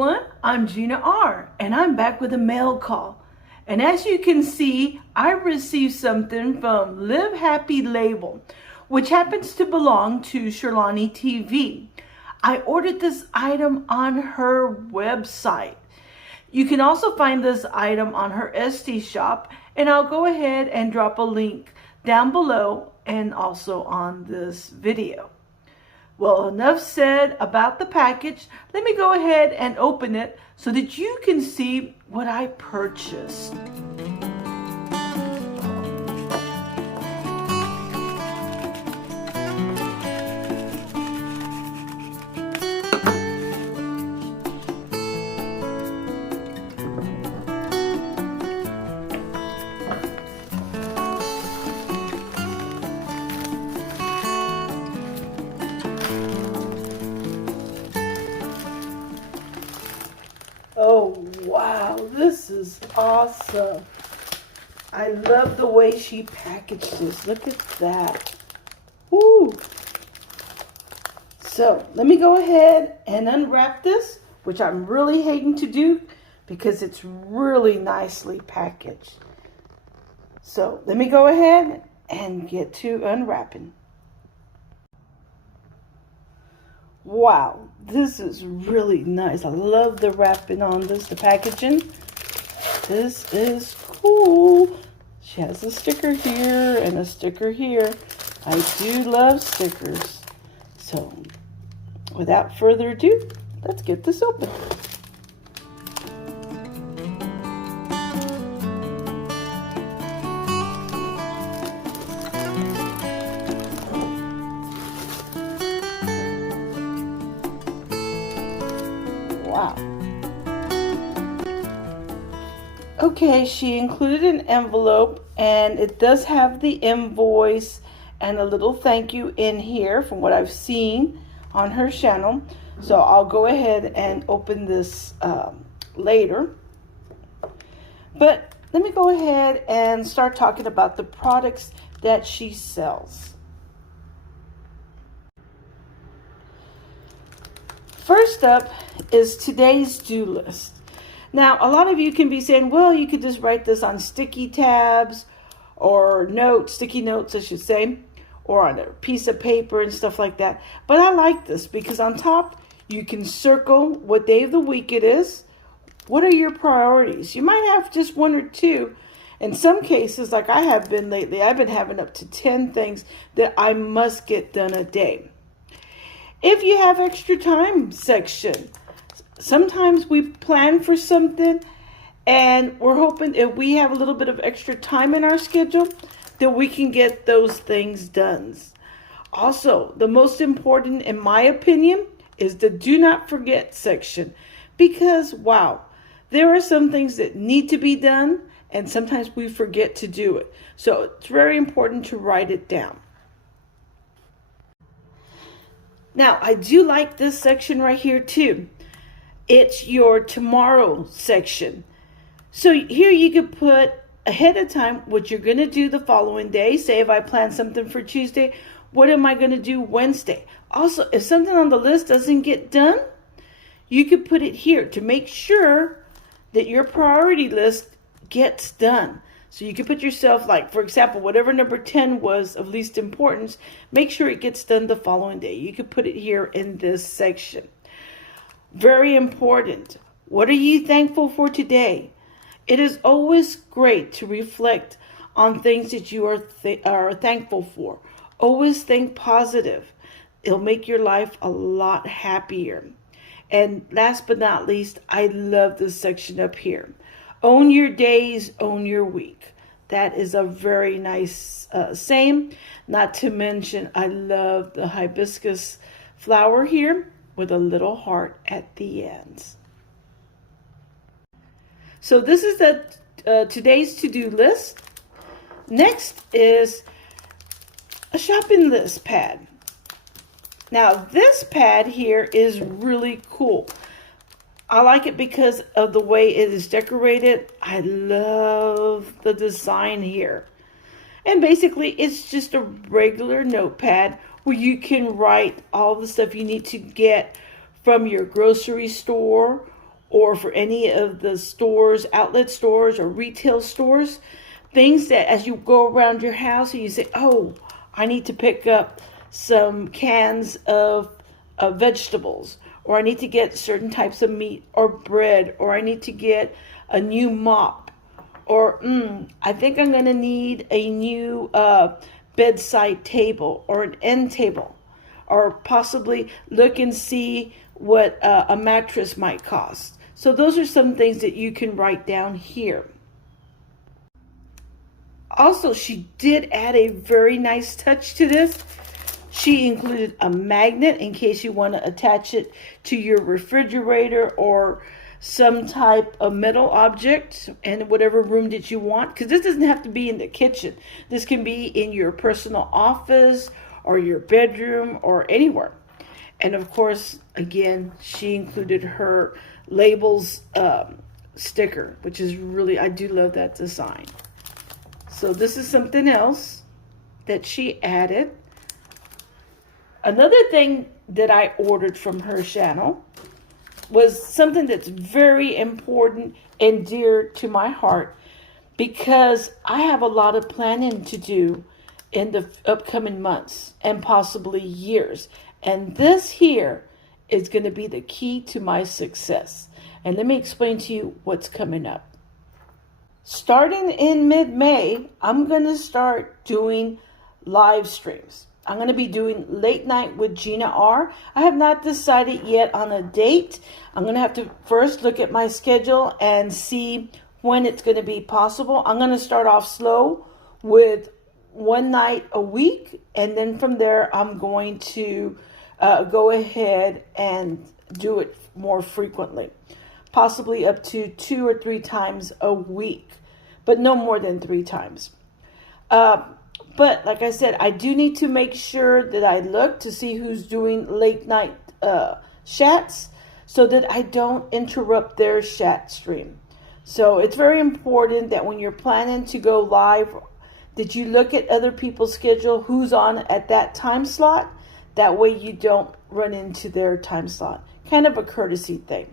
everyone, I'm Gina R. and I'm back with a mail call. And as you can see, I received something from LiveHappyLabel, which happens to belong to Charlani TV. I ordered this item on her website. You can also find this item on her Esty shop, and I'll go ahead and drop a link down below and also on this video. Well, enough said about the package. Let me go ahead and open it so that you can see what I purchased. Oh, wow, this is awesome. I love the way she packaged this. Look at that. Woo. So let me go ahead and unwrap this, which I'm really hating to do because it's really nicely packaged. So let me go ahead and get to unwrapping. Wow, this is really nice. I love the wrapping on this, the packaging. This is cool. She has a sticker here and a sticker here. I do love stickers. So, without further ado, let's get this open. Wow. Okay, she included an envelope, and it does have the invoice and a little thank you in here from what I've seen on her channel. So I'll go ahead and open this later. But let me go ahead and start talking about the products that she sells. First up is today's do list. Now, a lot of you can be saying, well, you could just write this on sticky tabs or notes, sticky notes, I should say, or on a piece of paper and stuff like that. But I like this because on top, you can circle what day of the week it is. What are your priorities? You might have just one or two. In some cases, like I have been lately, I've been having up to 10 things that I must get done a day. If you have extra time section, sometimes we plan for something and we're hoping if we have a little bit of extra time in our schedule that we can get those things done. Also, the most important, in my opinion, is the do not forget section, because wow, there are some things that need to be done and sometimes we forget to do it. So it's very important to write it down. Now, I do like this section right here too. It's your tomorrow section. So here you could put ahead of time what you're going to do the following day. Say if I plan something for Tuesday, what am I going to do Wednesday? Also, if something on the list doesn't get done, you could put it here to make sure that your priority list gets done. So you can put yourself, like, for example, whatever number 10 was of least importance, make sure it gets done the following day. You could put it here in this section. Very important. What are you thankful for today? It is always great to reflect on things that you are thankful for. Always think positive. It'll make your life a lot happier. And last but not least, I love this section up here. Own your days, own your week. That is a very nice saying. Not to mention, I love the hibiscus flower here with a little heart at the ends. So this is today's to-do list. Next is a shopping list pad. Now this pad here is really cool. I like it because of the way it is decorated. I love the design here. And basically, it's just a regular notepad where you can write all the stuff you need to get from your grocery store or for any of the stores, outlet stores or retail stores. Things that as you go around your house and you say, oh, I need to pick up some cans of vegetables, or I need to get certain types of meat or bread, or I need to get a new mop, or I think I'm going to need a new bedside table or an end table, or possibly look and see what a mattress might cost. So those are some things that you can write down here. Also, she did add a very nice touch to this. She included a magnet in case you want to attach it to your refrigerator or some type of metal object in whatever room that you want. Because this doesn't have to be in the kitchen. This can be in your personal office or your bedroom or anywhere. And of course, again, she included her labels sticker, which is really, I do love that design. So this is something else that she added. Another thing that I ordered from her channel was something that's very important and dear to my heart, because I have a lot of planning to do in the upcoming months and possibly years. And this here is going to be the key to my success. And let me explain to you what's coming up. Starting in mid-May, I'm going to start doing live streams. I'm going to be doing Late Night with Gina R. I have not decided yet on a date. I'm going to have to first look at my schedule and see when it's going to be possible. I'm going to start off slow with one night a week. And then from there, I'm going to go ahead and do it more frequently. Possibly up to 2 or 3 times a week, but no more than 3 times. But like I said, I do need to make sure that I look to see who's doing late night chats so that I don't interrupt their chat stream. So it's very important that when you're planning to go live, that you look at other people's schedule, who's on at that time slot. That way you don't run into their time slot. Kind of a courtesy thing.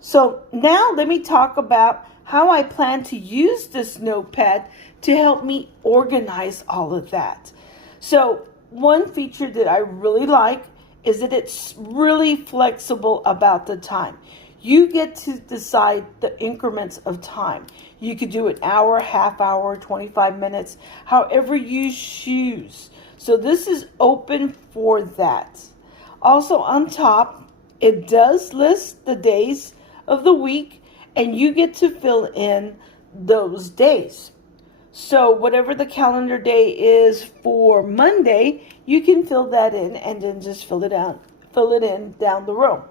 So now let me talk about how I plan to use this notepad to help me organize all of that. So one feature that I really like is that it's really flexible about the time. You get to decide the increments of time. You could do an hour, half hour, 25 minutes, however you choose. So this is open for that. Also on top, it does list the days of the week, and you get to fill in those days. So whatever the calendar day is for Monday, you can fill that in and then just fill it in down the row.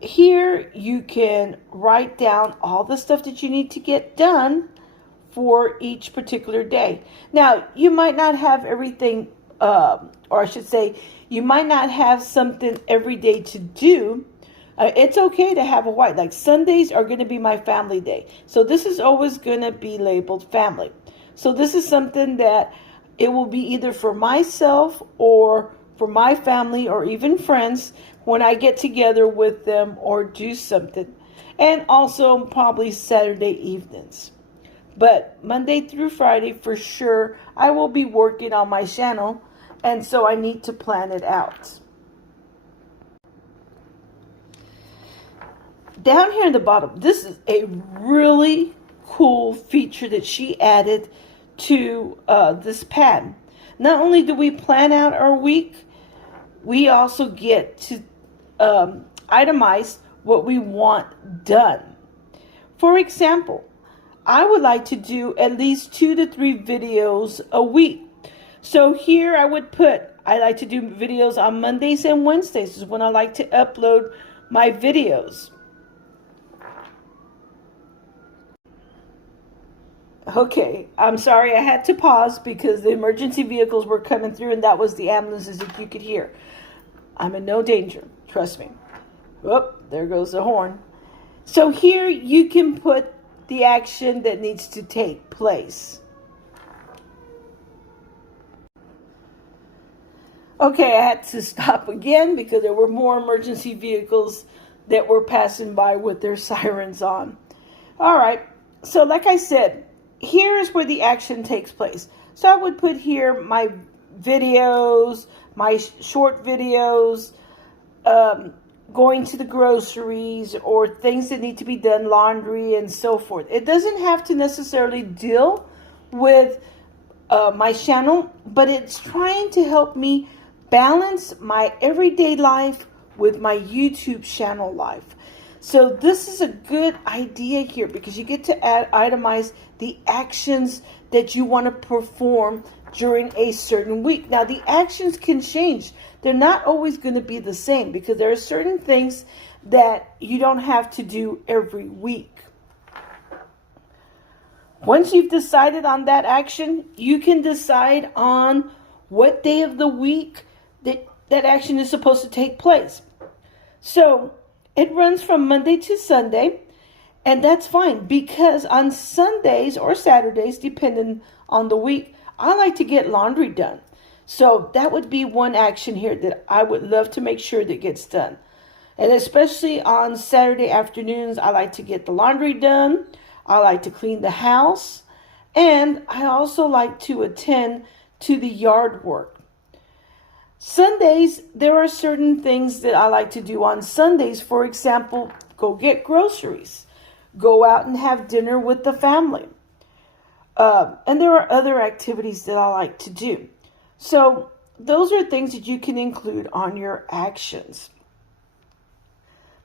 Here you can write down all the stuff that you need to get done for each particular day. Now, you might not have everything, or I should say, you might not have something every day to do. It's okay to have a white. Like Sundays are going to be my family day. So this is always going to be labeled family. So this is something that it will be either for myself or for my family or even friends when I get together with them or do something. And also probably Saturday evenings. But Monday through Friday for sure, I will be working on my channel. And so I need to plan it out. Down here in the bottom, this is a really cool feature that she added to this pad. Not only do we plan out our week, we also get to itemize what we want done. For example, I would like to do at least 2 to 3 videos a week. So here I would put, I like to do videos on Mondays and Wednesdays. This is when I like to upload my videos. Okay, I'm sorry I had to pause because the emergency vehicles were coming through and that was the ambulances that you could hear. I'm in no danger, trust me. Oh, there goes the horn. So here you can put the action that needs to take place. Okay, I had to stop again because there were more emergency vehicles that were passing by with their sirens on. All right, so like I said, here's where the action takes place. So I would put here my videos, my short videos, going to the groceries or things that need to be done, laundry and so forth. It doesn't have to necessarily deal with my channel, but it's trying to help me balance my everyday life with my YouTube channel life. So this is a good idea here because you get to itemize the actions that you want to perform during a certain week. Now the actions can change. They're not always going to be the same because there are certain things that you don't have to do every week. Once you've decided on that action, you can decide on what day of the week that action is supposed to take place. So it runs from Monday to Sunday, and that's fine because on Sundays or Saturdays, depending on the week, I like to get laundry done. So that would be one action here that I would love to make sure that gets done. And especially on Saturday afternoons, I like to get the laundry done. I like to clean the house. And I also like to attend to the yard work. Sundays, there are certain things that I like to do on Sundays. For example, go get groceries. Go out and have dinner with the family. And there are other activities that I like to do. So those are things that you can include on your actions.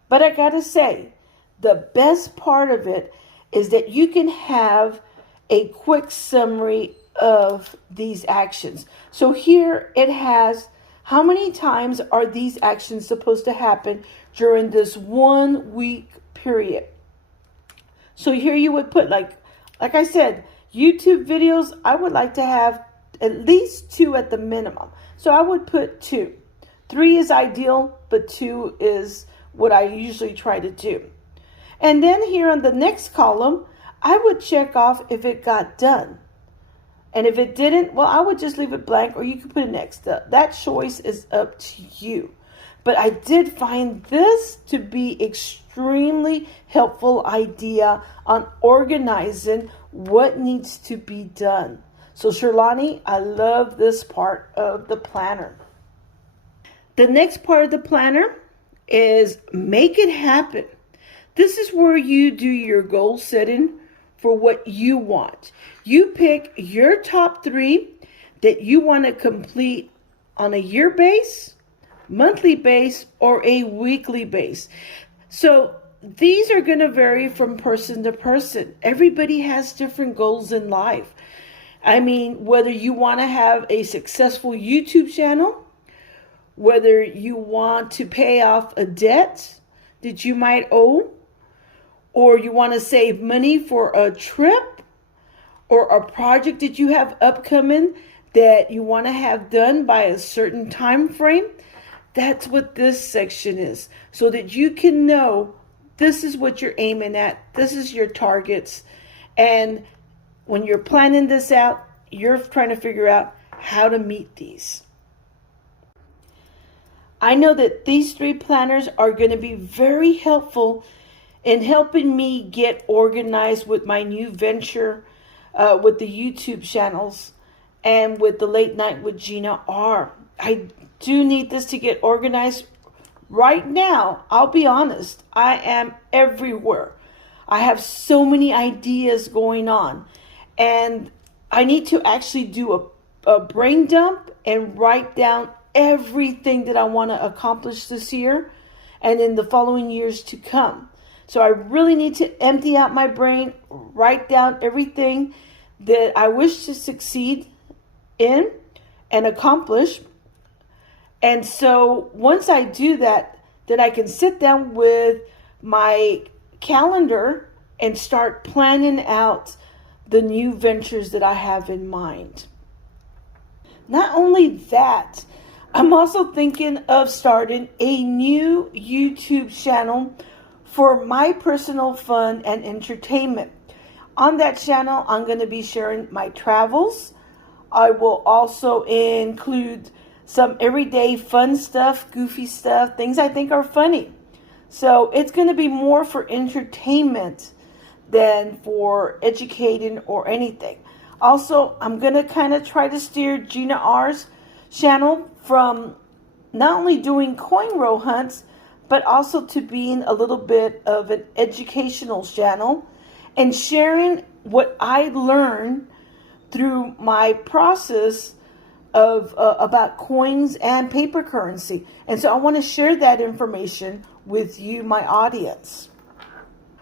But I gotta say, the best part of it is that you can have a quick summary of these actions. So here it has how many times are these actions supposed to happen during this 1 week period. So here you would put like I said, YouTube videos, I would like to have at least 2 at the minimum. So I would put 2. 3 is ideal, but 2 is what I usually try to do. And then here on the next column, I would check off if it got done. And if it didn't, well, I would just leave it blank, or you could put an X. That choice is up to you. But I did find this to be extremely helpful idea on organizing what needs to be done. So Charlani, I love this part of the planner. The next part of the planner is make it happen. This is where you do your goal setting for what you want. You pick your top 3 that you want to complete on a year base, monthly base, or a weekly base. So these are going to vary from person to person. Everybody has different goals in life. I mean, whether you want to have a successful YouTube channel, whether you want to pay off a debt that you might owe, or you want to save money for a trip or a project that you have upcoming that you want to have done by a certain time frame, that's what this section is. So that you can know this is what you're aiming at. This is your targets. And when you're planning this out, you're trying to figure out how to meet these. I know that these 3 planners are going to be very helpful in helping me get organized with my new venture with the YouTube channels and with the Late Night with Gina R. I do need this to get organized. Right now, I'll be honest, I am everywhere. I have so many ideas going on, and I need to actually do a brain dump and write down everything that I want to accomplish this year and in the following years to come. So I really need to empty out my brain, write down everything that I wish to succeed in and accomplish. And so once I do that, then I can sit down with my calendar and start planning out the new ventures that I have in mind. Not only that, I'm also thinking of starting a new YouTube channel for my personal fun and entertainment. On that channel, I'm going to be sharing my travels. I will also include some everyday fun stuff, goofy stuff, things I think are funny. So it's going to be more for entertainment than for educating or anything. Also, I'm going to kind of try to steer Gina R's channel from not only doing coin roll hunts, but also to being a little bit of an educational channel and sharing what I learned through my process of about coins and paper currency. And so I want to share that information with you, my audience.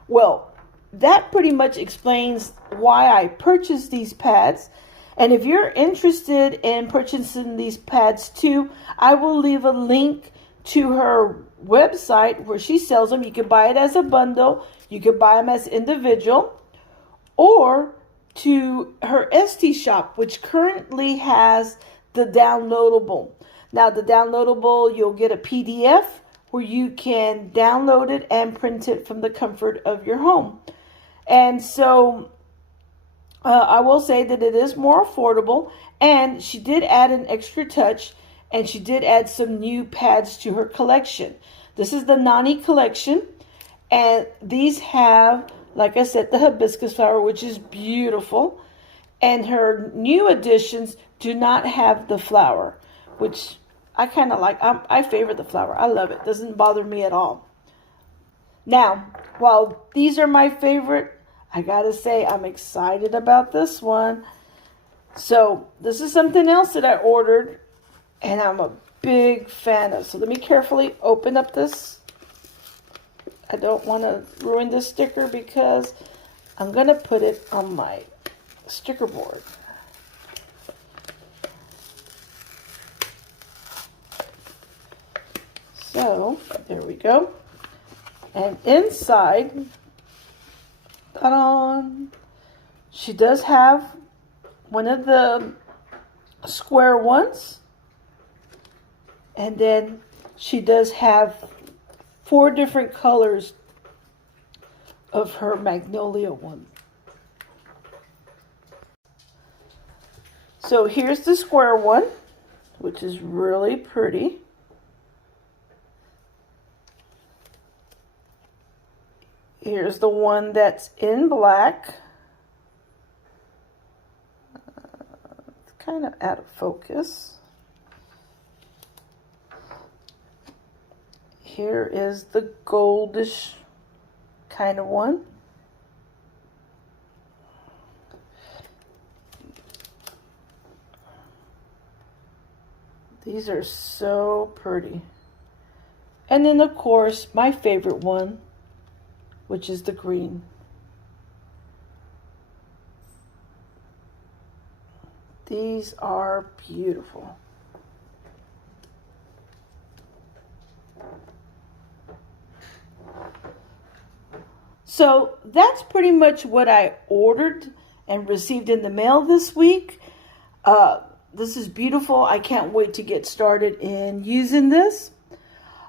Well, that pretty much explains why I purchased these pads. And if you're interested in purchasing these pads too, I will leave a link to her website where she sells them. You can buy it as a bundle, you can buy them as individual, or to her Esty shop, which currently has the downloadable. Now the downloadable, you'll get a PDF where you can download it and print it from the comfort of your home. And so I will say that it is more affordable, and she did add an extra touch, and she did add some new pads to her collection. This is the Nani collection, and these have, like I said, the hibiscus flower, which is beautiful. And her new additions do not have the flower, which I kind of like. I favor the flower. I love it. Doesn't bother me at all. Now, while these are my favorite, I gotta say I'm excited about this one. So this is something else that I ordered, and I'm a big fan of. So let me carefully open up this. I don't want to ruin this sticker because I'm going to put it on my sticker board. So there we go. And inside, ta-da, she does have one of the square ones. And then she does have 4 different colors of her magnolia one. So here's the square one, which is really pretty. Here's the one that's in black. It's kind of out of focus. Here is the goldish kind of one. These are so pretty. And then, of course, my favorite one, which is the green. These are beautiful. So that's pretty much what I ordered and received in the mail this week. This is beautiful. I can't wait to get started in using this.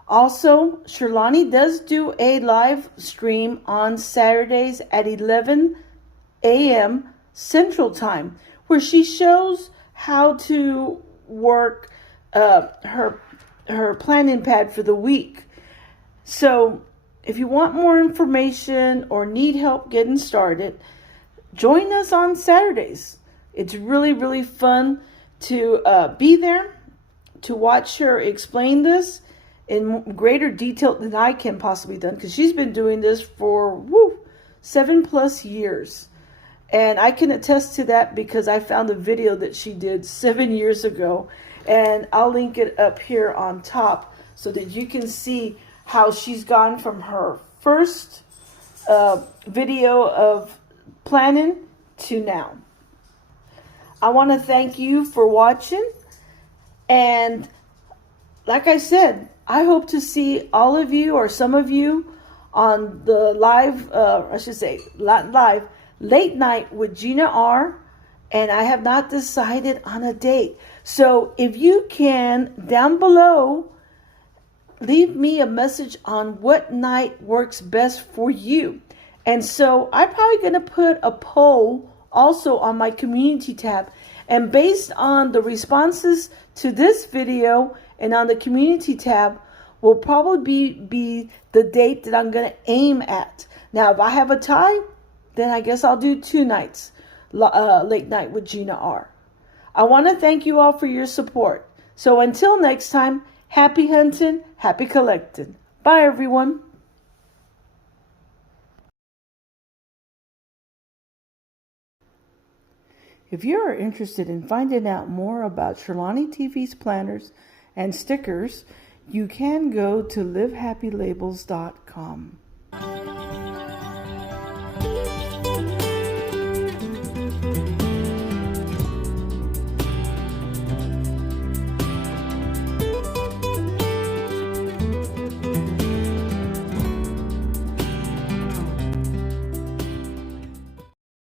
Also, Charlani does do a live stream on Saturdays at 11 a.m. Central Time, where she shows how to work her planning pad for the week. So if you want more information or need help getting started, join us on Saturdays. It's really, really fun to be there, to watch her explain this in greater detail than I can possibly done, because she's been doing this for 7+ years. And I can attest to that because I found a video that she did 7 years ago, and I'll link it up here on top so that you can see how she's gone from her first video of planning to now. I want to thank you for watching, and like I said, I hope to see all of you or some of you on the live, late night with Gina R. And I have not decided on a date. So if you can, down below, leave me a message on what night works best for you. And so I'm probably going to put a poll also on my community tab. And based on the responses to this video and on the community tab will probably be the date that I'm going to aim at. Now, if I have a tie, then I guess I'll do 2 nights, Late Night with Gina R. I want to thank you all for your support. So until next time, happy hunting, happy collecting. Bye, everyone. If you are interested in finding out more about Charlani TV's planners and stickers, you can go to LiveHappyLabels.com.